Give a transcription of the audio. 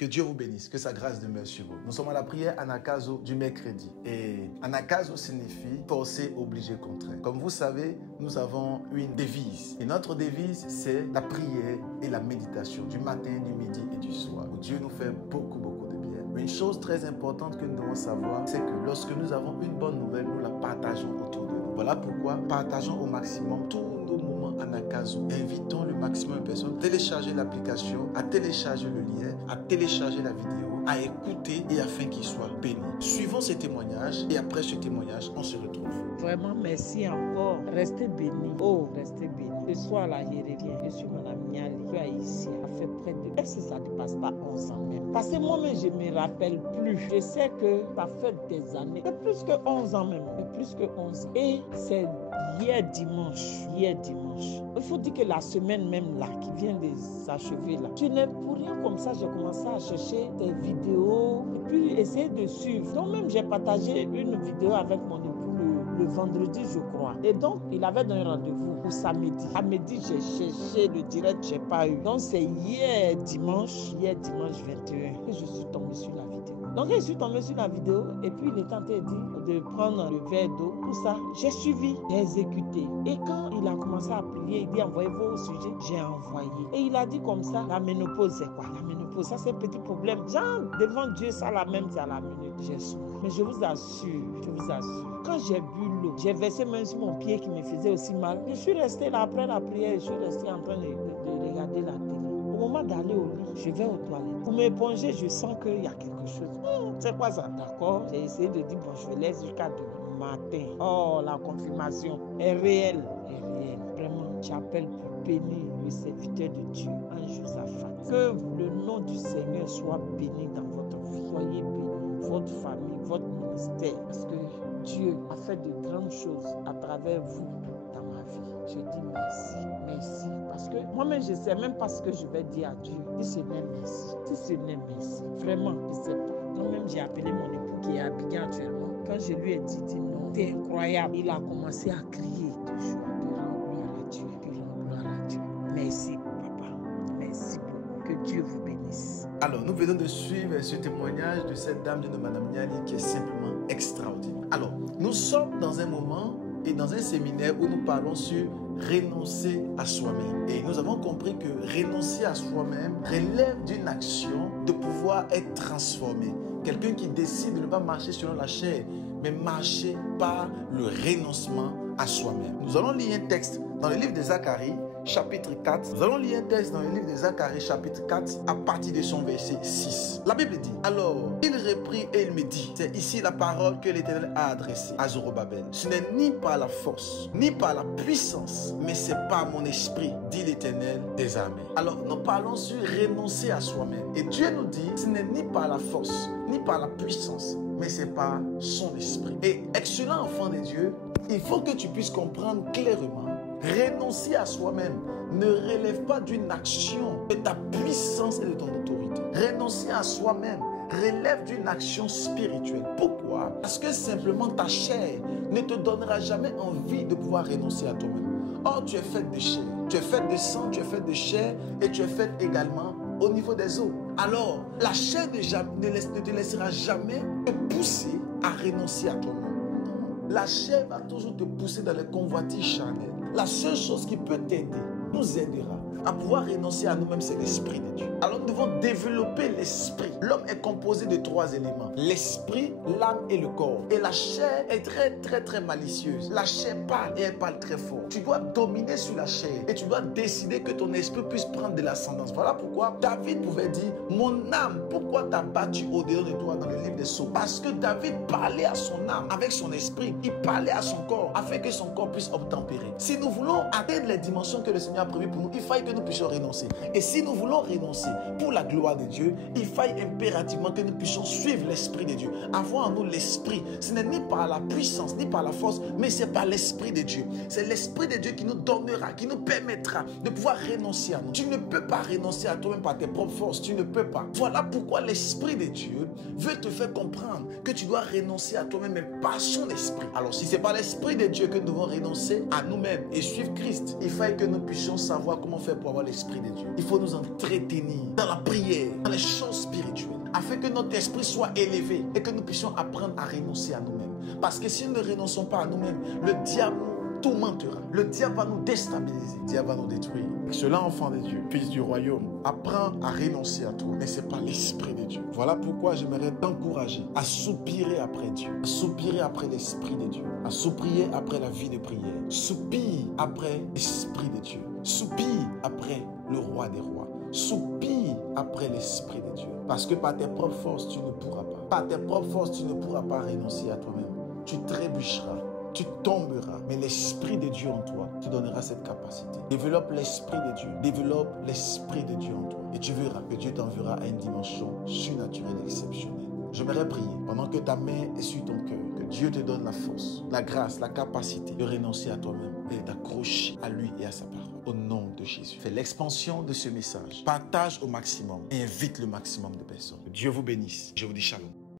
Que Dieu vous bénisse, que sa grâce demeure sur vous. Nous sommes à la prière Anakazo du mercredi. Et Anakazo signifie forcé, obligé, contraint. Comme vous savez, nous avons une devise. Et notre devise, c'est la prière et la méditation du matin, du midi et du soir. Où Dieu nous fait beaucoup de bien. Une chose très importante que nous devons savoir, c'est que lorsque nous avons une bonne nouvelle, nous la partageons autour de nous. Voilà pourquoi partageons au maximum tous nos moments Anakazo. Invitons le maximum de personnes à télécharger l'application, à télécharger le lien, à télécharger la vidéo, à écouter et afin qu'ils soient bénis. Suivons ces témoignages et après ce témoignage, on se retrouve. Vraiment, merci encore. Restez bénis. Oh, restez bénis. Ce soir, là, je reviens. Je suis Madame Niali. Je suis haïtienne. Ça fait près de... Est-ce que ça ne dépasse pas 11 ans même? Parce que moi-même, je ne me rappelle plus. Je sais que ça fait des années. C'est plus que 11 ans même. C'est plus que 11 ans. Et c'est hier dimanche. Il faut dire que la semaine même là, qui vient de s'achever là, je n'ai pour rien comme ça, j'ai commencé à chercher des vidéos et puis essayer de suivre. Donc même j'ai partagé une vidéo avec mon époux le vendredi, je crois. Et donc, il avait donné rendez-vous pour samedi. Samedi, j'ai cherché le direct, je n'ai pas eu. Donc, c'est hier dimanche 21, que je suis tombée sur la vidéo. Donc, je suis tombée sur la vidéo et puis il est tenté de prendre le verre d'eau. Tout ça, j'ai suivi, j'ai exécuté. Et quand il a commencé à prier, il dit envoyez-vous au sujet, j'ai envoyé. Et il a dit comme ça, la ménopause, c'est quoi? La ménopause, ça c'est un petit problème. Genre, devant Dieu, ça la même, c'est à la minute. J'ai souri. Mais je vous assure, quand j'ai bu l'eau, j'ai versé même sur mon pied qui me faisait aussi mal. Je suis resté là après la prière, je suis resté en train de regarder la télé. Au moment d'aller au lit, je vais aux toilettes. Pour m'éponger, je sens qu'il y a quelque chose. C'est quoi ça? D'accord. J'ai essayé de dire, bon, je laisse jusqu'à demain matin. Oh, la confirmation est réelle. Vraiment, j'appelle pour bénir le serviteur de Dieu, Josaphat. Que le nom du Seigneur soit béni dans votre vie. Soyez bénis, votre famille, votre ministère. Parce que Dieu a fait de grandes choses à travers vous dans ma vie. Je dis merci. Parce que moi-même, je ne sais même pas ce que je vais dire à Dieu. Si ce n'est merci. Si ce n'est merci. Vraiment, je ne sais pas. Donc même, j'ai appelé mon époux qui est à Abidjan actuellement. Quand je lui ai dit non, c'est incroyable. Il a commencé à crier. Toujours de rendre gloire à Dieu. Merci, papa. Merci beaucoup. Que Dieu vous bénisse. Alors, nous venons de suivre ce témoignage de cette dame de Madame Niali qui est simplement extraordinaire. Alors, nous sommes dans un moment et dans un séminaire où nous parlons sur renoncer à soi-même. Et nous avons compris que renoncer à soi-même relève d'une action de pouvoir être transformé. Quelqu'un qui décide de ne pas marcher selon la chair, mais marcher par le renoncement à soi-même. Nous allons lire un texte dans le livre de Zacharie, chapitre 4. Nous allons lire un texte dans le livre de Zacharie, chapitre 4, à partir de son verset 6. La Bible dit, alors, il reprit et il me dit, c'est ici la parole que l'Éternel a adressée à Zorobabel. Ce n'est ni par la force, ni par la puissance, mais c'est par mon esprit, dit l'Éternel des armées. Alors, nous parlons sur renoncer à soi-même. Et Dieu nous dit, ce n'est ni par la force, ni par la puissance, mais c'est par son esprit. Et excellent enfant de Dieu, il faut que tu puisses comprendre clairement, renoncer à soi-même ne relève pas d'une action de ta puissance et de ton autorité. Renoncer à soi-même relève d'une action spirituelle. Pourquoi? Parce que simplement ta chair ne te donnera jamais envie de pouvoir renoncer à toi-même. Or, tu es faite de chair, tu es faite de sang, tu es faite de chair et tu es faite également au niveau des os. Alors, la chair ne te laissera jamais te pousser à renoncer à toi-même. La chair va toujours te pousser dans les convoitises charnelles. La seule chose qui peut t'aider, nous aidera à pouvoir renoncer à nous-mêmes, c'est l'esprit de Dieu. Alors nous devons développer l'esprit. L'homme est composé de 3 éléments. L'esprit, l'âme et le corps. Et la chair est très malicieuse. La chair parle et elle parle très fort. Tu dois dominer sur la chair et tu dois décider que ton esprit puisse prendre de l'ascendance. Voilà pourquoi David pouvait dire, mon âme, pourquoi t'as battu au-dedans de toi dans le livre des Psaumes? Parce que David parlait à son âme avec son esprit. Il parlait à son corps afin que son corps puisse obtempérer. Si nous voulons atteindre les dimensions que le Seigneur a prévues pour nous, il faille que nous puissions renoncer. Et si nous voulons renoncer pour la gloire de Dieu, il faille impérativement que nous puissions suivre l'esprit de Dieu. Avoir en nous l'esprit. Ce n'est ni par la puissance, ni par la force, mais c'est par l'esprit de Dieu. C'est l'esprit de Dieu qui nous donnera, qui nous permettra de pouvoir renoncer à nous. Tu ne peux pas renoncer à toi-même par tes propres forces. Tu ne peux pas. Voilà pourquoi l'esprit de Dieu veut te faire comprendre que tu dois renoncer à toi-même, mais par son esprit. Alors si c'est par l'esprit de Dieu que nous devons renoncer à nous-mêmes et suivre Christ, il faille que nous puissions savoir comment faire pour avoir l'esprit de Dieu. Il faut nous entretenir dans la prière, dans les choses spirituelles. afin que notre esprit soit élevé et que nous puissions apprendre à renoncer à nous-mêmes. Parce que si nous ne renonçons pas à nous-mêmes, le diable nous tourmentera. Le diable va nous déstabiliser. Le diable va nous détruire. Cela, enfant de Dieu, fils du royaume, apprends à renoncer à toi. Mais ce n'est pas l'Esprit de Dieu. Voilà pourquoi j'aimerais t'encourager à soupirer après Dieu, à soupirer après l'Esprit de Dieu, à soupirer après la vie de prière. Soupire après l'Esprit de Dieu. Soupire après le roi des rois. Soupire après l'Esprit de Dieu. Parce que par tes propres forces, tu ne pourras pas. Par tes propres forces, tu ne pourras pas renoncer à toi-même. Tu trébucheras. Tu tomberas, mais l'Esprit de Dieu en toi te donnera cette capacité. Développe l'Esprit de Dieu. Développe l'Esprit de Dieu en toi. Et tu verras que Dieu t'enverra à une dimension surnaturelle et exceptionnelle. J'aimerais prier pendant que ta main est sur ton cœur. Que Dieu te donne la force, la grâce, la capacité de renoncer à toi-même et d'accrocher à lui et à sa parole. Au nom de Jésus. Fais l'expansion de ce message. Partage au maximum et invite le maximum de personnes. Que Dieu vous bénisse. Je vous dis shalom.